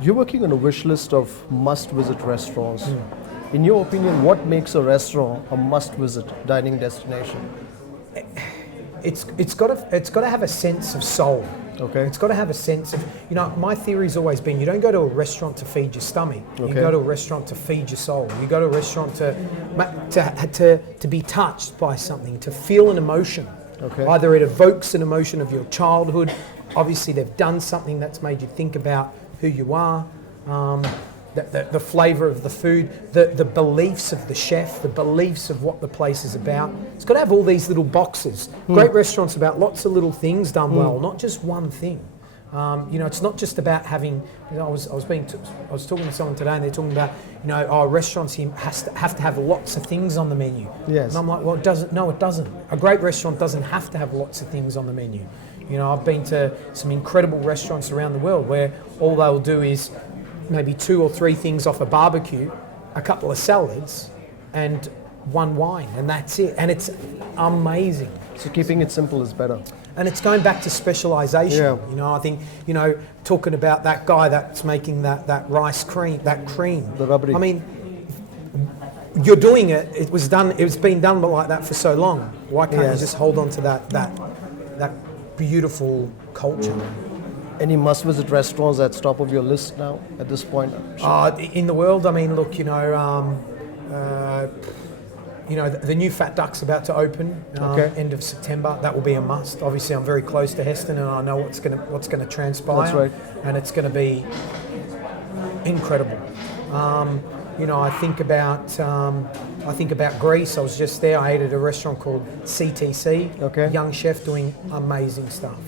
You're working on a wish list of must-visit restaurants. In your opinion, what makes a restaurant a must-visit dining destination? It's got to have a sense of soul. Okay. It's got to have a sense of, my theory's always been you don't go to a restaurant to feed your stomach. Okay. You go to a restaurant to feed your soul. You go to a restaurant to be touched by something, to feel an emotion. Okay. Either it evokes an emotion of your childhood, obviously they've done something that's made you think about who you are, the flavour of the food, the beliefs of the chef, the beliefs of what the place is about. It's got to have all these little boxes. Great restaurants about lots of little things done well, not just one thing. It's not just about having. I was talking to someone today, and they're talking about restaurants here have to have lots of things on the menu. Yes. And I'm like, well, it doesn't. No, it doesn't. A great restaurant doesn't have to have lots of things on the menu. I've been to some incredible restaurants around the world where all they'll do is maybe 2 or 3 things off a barbecue, a couple of salads, and one wine, and that's it. And it's amazing. So keeping it simple is better. And it's going back to specialisation. Yeah. I think, talking about that guy that's making that rice cream, that cream. The rubbery. I mean, you're doing it. It's been done like that for so long. Why can't you just hold on to that beautiful culture? Any must-visit restaurants that's top of your list now at this point? In the world, I mean, look, the new Fat Duck's about to open end of September. That will be a must. Obviously, I'm very close to Heston, and I know what's going to transpire. That's right. And it's going to be incredible. I think about Greece. I was just there. I ate at a restaurant called CTC. Okay. Young chef doing amazing stuff.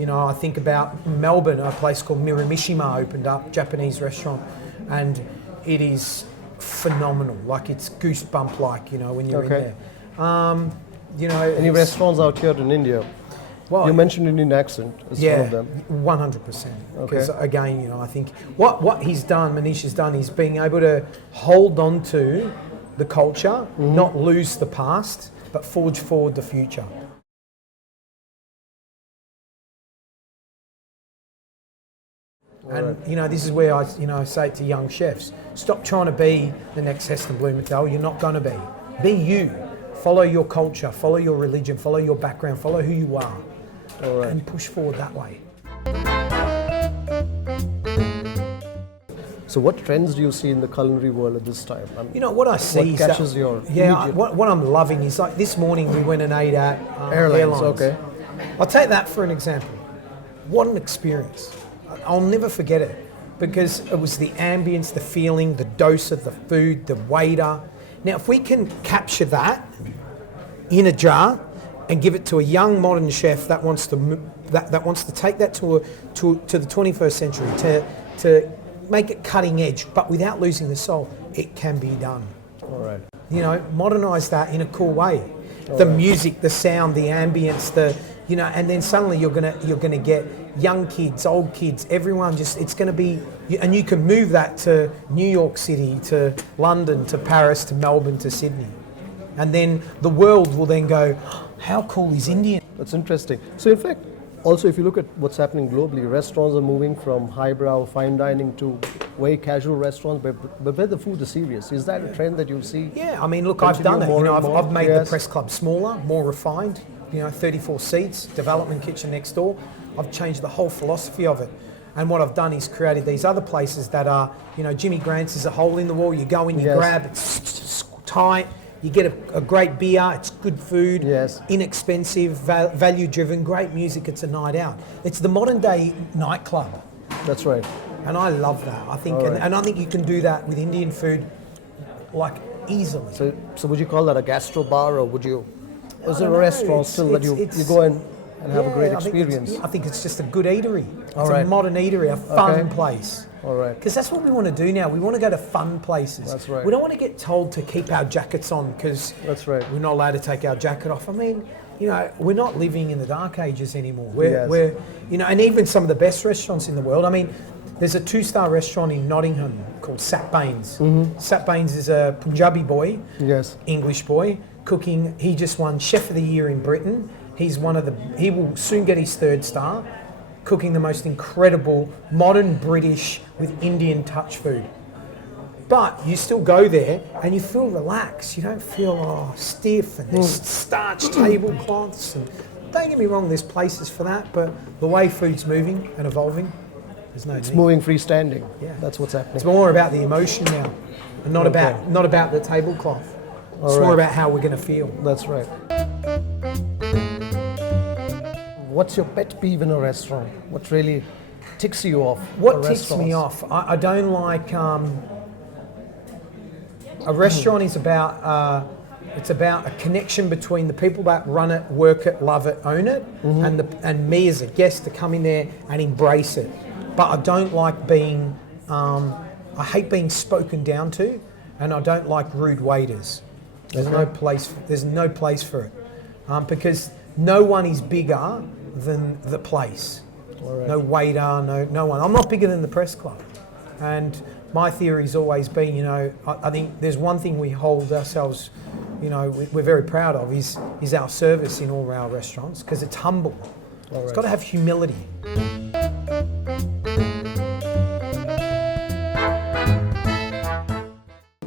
I think about Melbourne, a place called Miramishima opened up, Japanese restaurant, and it is phenomenal. Like, it's goosebump-like, when you're in there. Any restaurants out here in India? Well, you mentioned Indian accent as one of them. 100%. Because again, I think what he's done, Manish has done, is being able to hold on to the culture, not lose the past, but forge forward the future. And this is where I say it to young chefs: stop trying to be the next Heston Blumenthal. You're not going to be. Be you. Follow your culture. Follow your religion. Follow your background. Follow who you are, and push forward that way. So, what trends do you see in the culinary world at this time? What I see what catches your what I'm loving is, like, this morning we went and ate at Airlines. Okay. I'll take that for an example. What an experience. I'll never forget it, because it was the ambience, the feeling, the dose of the food, the waiter. Now, if we can capture that in a jar and give it to a young modern chef that wants to take that to the 21st century, to make it cutting edge, but without losing the soul, it can be done. All right. Modernise that in a cool way. The music, the sound, the ambience, and then suddenly you're gonna get young kids, old kids, everyone it's gonna be, and you can move that to New York City, to London, to Paris, to Melbourne, to Sydney. And then the world will then go, how cool is India? That's interesting. So in fact, also if you look at what's happening globally, restaurants are moving from highbrow fine dining to very casual restaurants, but where the food is serious. Is that a trend that you see? Yeah, I mean, look, I've done it. I've made the press club smaller, more refined. 34 seats, development kitchen next door. I've changed the whole philosophy of it. And what I've done is created these other places that are, Jimmy Grant's is a hole in the wall. You go in, you grab, it's tight. You get a great beer, it's good food, inexpensive, value-driven, great music, it's a night out. It's the modern-day nightclub. That's right. And I love that. I think, and I think you can do that with Indian food, like, easily. So would you call that a gastro bar, or would you? Is there a restaurant still that you go in and have a great experience? I think it's just a good eatery. It's a modern eatery, a fun place. All right. Because that's what we want to do now. We want to go to fun places. That's right. We don't want to get told to keep our jackets on because we're not allowed to take our jacket off. I mean, we're not living in the dark ages anymore. We're and even some of the best restaurants in the world. I mean, there's a 2-star restaurant in Nottingham called Sat Bains. Sat Bains is a Punjabi boy, English boy, cooking. He just won Chef of the Year in Britain. He will soon get his 3rd star. cooking the most incredible modern British with Indian touch food. But you still go there and you feel relaxed. You don't feel stiff and there's starch tablecloths. And don't get me wrong, there's places for that, but the way food's moving and evolving, there's no It's need. moving freestanding. Yeah. That's what's happening. It's more about the emotion now, and not Okay. about the tablecloth. It's All more right. about how we're going to feel. That's right. What's your pet peeve in a restaurant? What really ticks you off? What at ticks me restaurants? off? I don't like. A restaurant is about. It's about a connection between the people that run it, work it, love it, own it, and me as a guest to come in there and embrace it. But I don't like being. I hate being spoken down to, and I don't like rude waiters. There's no place. There's no place for it, because no one is bigger than the place. All right. No waiter, no one. I'm not bigger than the press club, and my theory's always been, I think there's one thing we hold ourselves, we're very proud of is our service in all our restaurants, because it's humble. All It's right. got to have humility.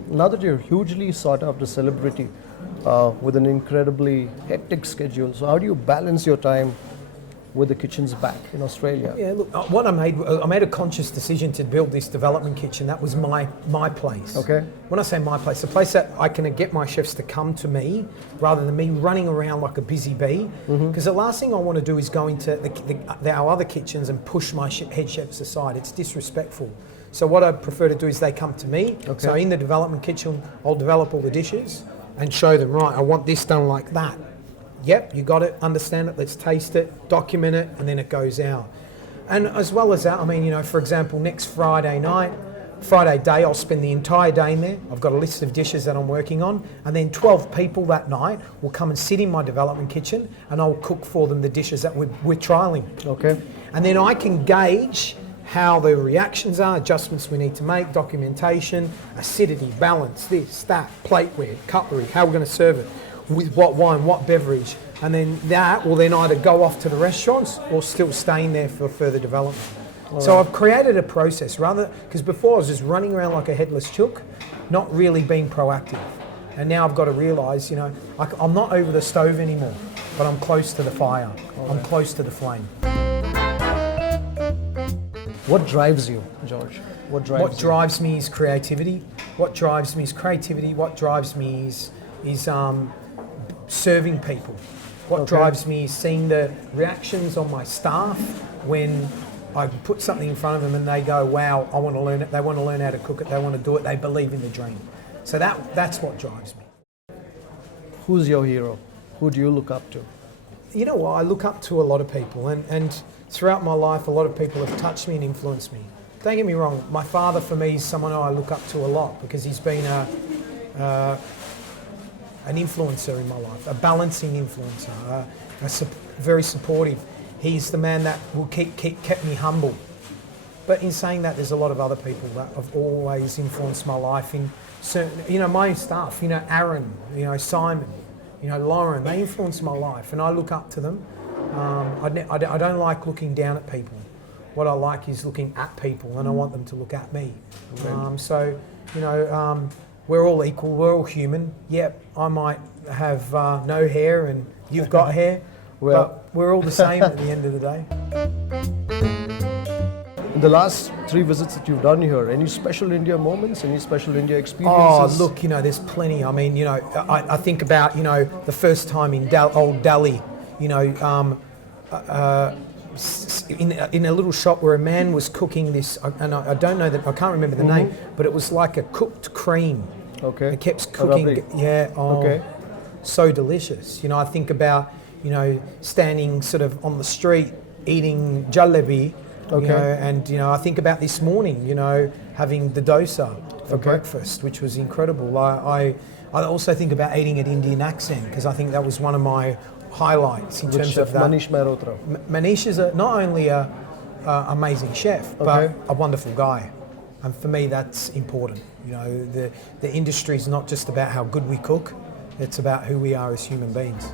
Now that you're hugely sought after celebrity with an incredibly hectic schedule, so how do you balance your time with the kitchens back in Australia? Yeah, look, what I made a conscious decision to build this development kitchen. That was my place. Okay. When I say my place, the place that I can get my chefs to come to me rather than me running around like a busy bee. Because the last thing I want to do is go into our other kitchens and push my head chefs aside. It's disrespectful. So what I prefer to do is they come to me. Okay. So in the development kitchen, I'll develop all the dishes and show them, right, I want this done like that. Yep, you got it, understand it, let's taste it, document it, and then it goes out. And as well as that, for example, next Friday day, I'll spend the entire day in there. I've got a list of dishes that I'm working on, and then 12 people that night will come and sit in my development kitchen, and I'll cook for them the dishes that we're trialling. Okay. And then I can gauge how the reactions are, adjustments we need to make, documentation, acidity, balance, this, that, plateware, cutlery, how we're going to serve it, with what wine, what beverage, and then that will then either go off to the restaurants or still stay in there for further development. So I've created a process because before I was just running around like a headless chook, not really being proactive. And now I've got to realise, I'm not over the stove anymore, but I'm close to the fire. I'm close to the flame. What drives you, George? What drives you? Me is creativity. What drives me is creativity. What drives me is serving people. What drives me is seeing the reactions on my staff when I put something in front of them and they go, wow, I want to learn it. They want to learn how to cook it. They want to do it. They believe in the dream. So that's what drives me. Who's your hero? Who do you look up to? You know what? I look up to a lot of people, and throughout my life, a lot of people have touched me and influenced me. Don't get me wrong, my father for me is someone I look up to a lot because he's been an influencer in my life, a balancing influencer, very supportive. He's the man that will kept me humble. But in saying that, there's a lot of other people that have always influenced my life in certain, my own staff, Aaron, Simon, Lauren, they influence my life and I look up to them. I don't like looking down at people. What I like is looking at people and I want them to look at me. We're all equal, we're all human. Yep, I might have no hair and you've got hair, but we're all the same at the end of the day. In the last 3 visits that you've done here, any special India moments, any special India experiences? Oh, look, there's plenty. I think about, the first time in Old Delhi, in a little shop where a man was cooking this, and I don't know that, I can't remember the name, but it was like a cooked cream. Okay. It kept cooking. So delicious. I think about, standing sort of on the street eating jalebi. I think about this morning, having the dosa for breakfast, which was incredible. I also think about eating at Indian accent because I think that was one of my highlights in terms Chef of that. Manish Mehrotra. Manish is not only a amazing chef, but a wonderful guy. And for me, that's important. The industry is not just about how good we cook, it's about who we are as human beings.